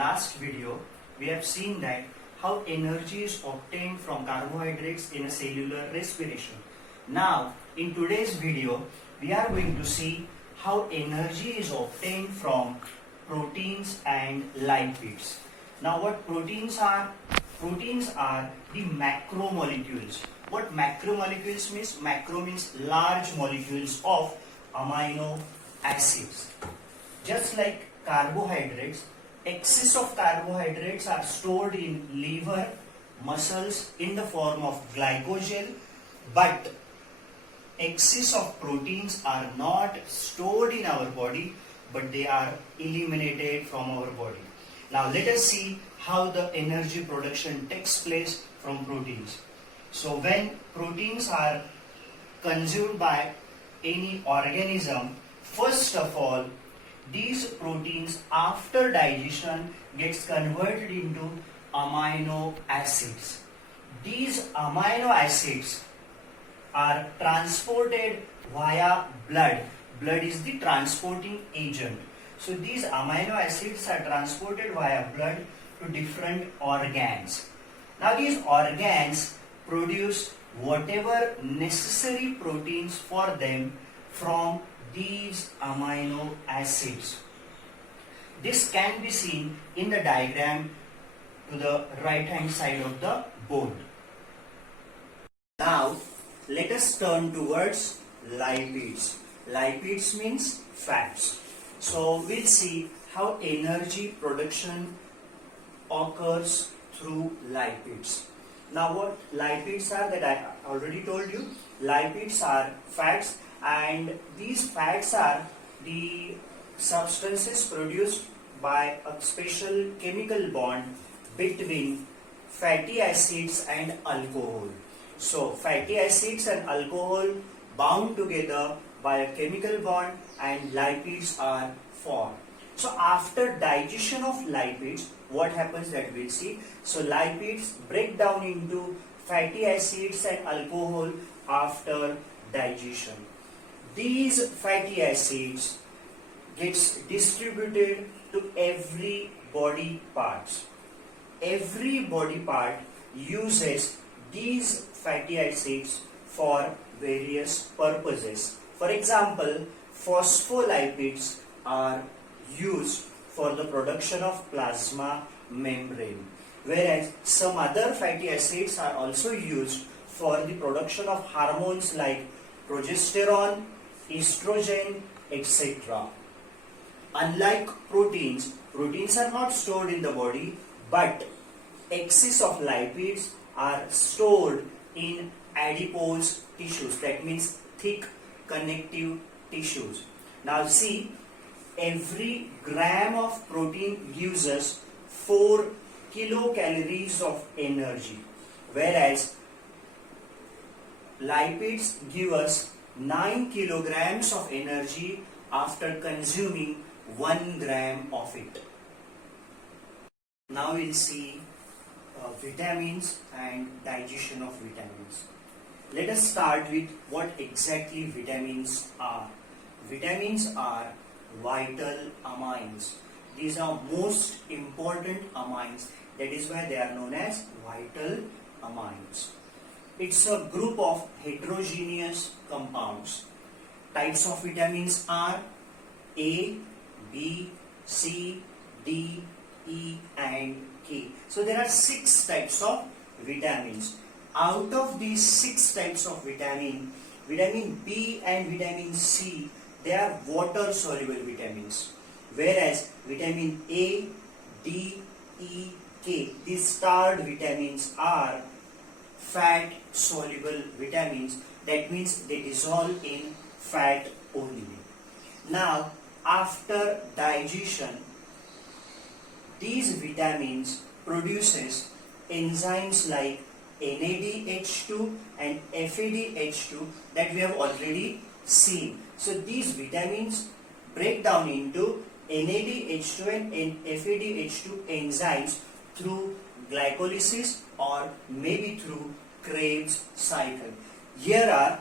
last video, we have seen that how energy is obtained from carbohydrates in a cellular respiration. Now, in today's video, we are going to see how energy is obtained from proteins and lipids. Now, what proteins are? Proteins are the macromolecules. What macromolecules means? Macro means large molecules of amino acids. Just like carbohydrates, excess of carbohydrates are stored in liver, muscles in the form of glycogen, but excess of proteins are not stored in our body, but they are eliminated from our body. Now let us see how the energy production takes place from proteins. So when proteins are consumed by any organism, first of all, these proteins after digestion gets converted into amino acids. These amino acids are transported via blood. Blood is the transporting agent. So these amino acids are transported via blood to different organs. Now these organs produce whatever necessary proteins for them from these amino acids. This can be seen in the diagram to the right hand side of the board. Now let us turn towards lipids. Lipids means fats. So we'll see how energy production occurs through lipids. Now what lipids are that I already told you. Lipids are fats, and these fats are the substances produced by a special chemical bond between fatty acids and alcohol. So fatty acids and alcohol bound together by a chemical bond and lipids are formed. So after digestion of lipids, what happens that we'll see. So lipids break down into fatty acids and alcohol after digestion. These fatty acids gets distributed to every body parts. Every body part uses these fatty acids for various purposes. For example, phospholipids are used for the production of plasma membrane, whereas some other fatty acids are also used for the production of hormones like progesterone, estrogen, etc. Unlike proteins, proteins are not stored in the body, but excess of lipids are stored in adipose tissues, that means thick connective tissues. Now see, every gram of protein gives us 4 kilocalories of energy, whereas lipids give us 9 kilograms of energy after consuming 1 gram of it. Now we'll see vitamins and digestion of vitamins. Let us start with what exactly vitamins are. Vitamins are vital amines. These are most important amines. That is why they are known as vital amines. It's a group of heterogeneous compounds. Types of vitamins are A, B, C, D, E and K. So there are 6 types of vitamins. Out of these 6 types of vitamin B and vitamin C, they are water soluble vitamins, whereas vitamin A, D, E, K, these starred vitamins are fat soluble vitamins. That means they dissolve in fat only. Now after digestion, these vitamins produces enzymes like NADH2 and FADH2 that we have already seen. So these vitamins break down into NADH2 and FADH2 enzymes through glycolysis or maybe through Krebs cycle. Here are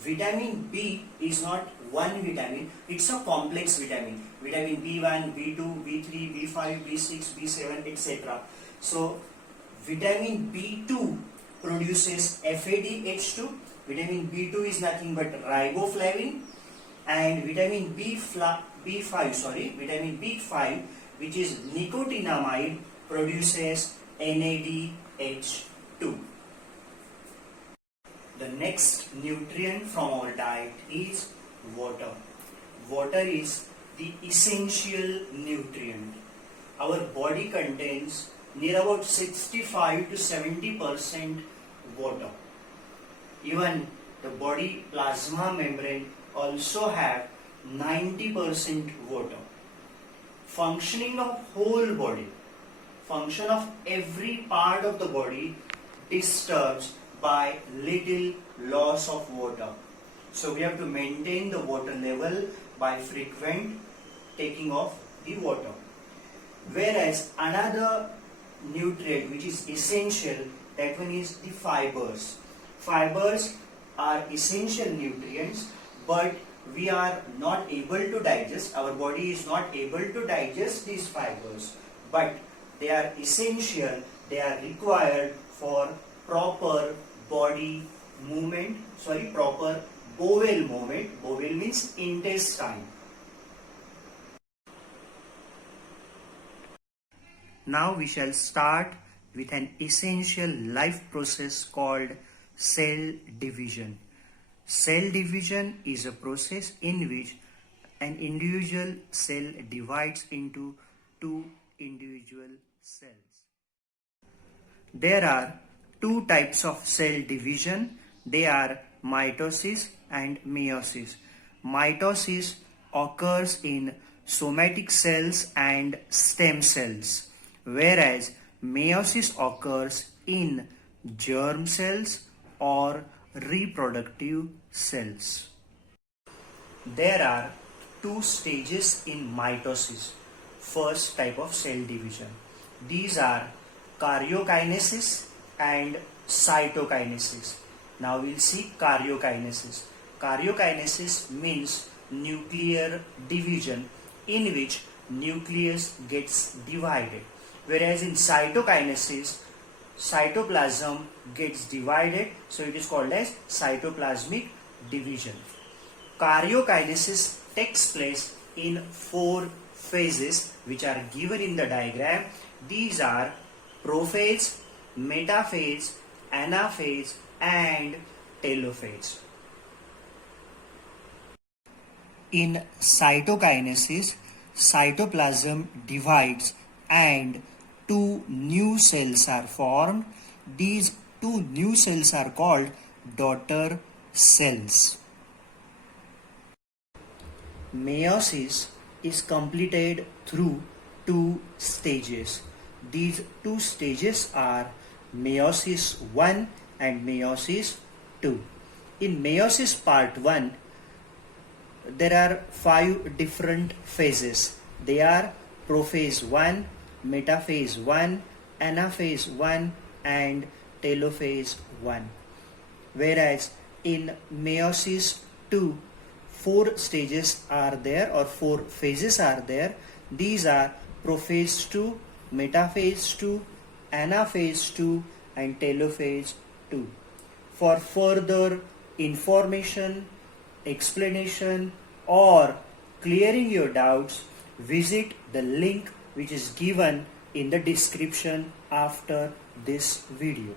Vitamin B is not one vitamin, it's a complex vitamin. Vitamin B1, B2, B3, B5, B6, B7, etc. So vitamin B2 produces FADH2. Vitamin B2 is nothing but riboflavin, and vitamin vitamin B5, which is nicotinamide, produces NADH2. The next nutrient from our diet is water. Water is the essential nutrient. Our body contains near about 65 to 70% water. Even the body plasma membrane also have 90% water. Functioning of whole body, function of every part of the body disturbs by little loss of water. So we have to maintain the water level by frequent taking of the water. Whereas another nutrient which is essential, that one is the fibers. Fibers are essential nutrients, but we are not able to digest, our body is not able to digest these fibers, but they are essential, they are required for proper body movement, proper bowel movement. Bowel means intestine. Now we shall start with an essential life process called cell division. Cell division is a process in which an individual cell divides into two individual cells. There are two types of cell division. They are mitosis and meiosis. Mitosis occurs in somatic cells and stem cells, whereas meiosis occurs in germ cells or reproductive cells. There are two stages in mitosis, first type of cell division. These are karyokinesis and cytokinesis. Now we'll see karyokinesis. Karyokinesis means nuclear division, in which nucleus gets divided, whereas in cytokinesis cytoplasm gets divided, so it is called as cytoplasmic division. Karyokinesis takes place in four phases which are given in the diagram. These are prophase, metaphase, anaphase and telophase. In cytokinesis, cytoplasm divides and two new cells are formed. These two new cells are called daughter cells. Meiosis is completed through two stages. These two stages are meiosis 1 and meiosis 2. In meiosis part 1, there are 5 different phases. They are prophase 1, metaphase 1, anaphase 1 and telophase 1. Whereas in meiosis 2, 4 stages are there or 4 phases are there. These are prophase 2, metaphase 2, anaphase 2 and telophase 2. For further information, explanation or clearing your doubts, visit the link which is given in the description after this video.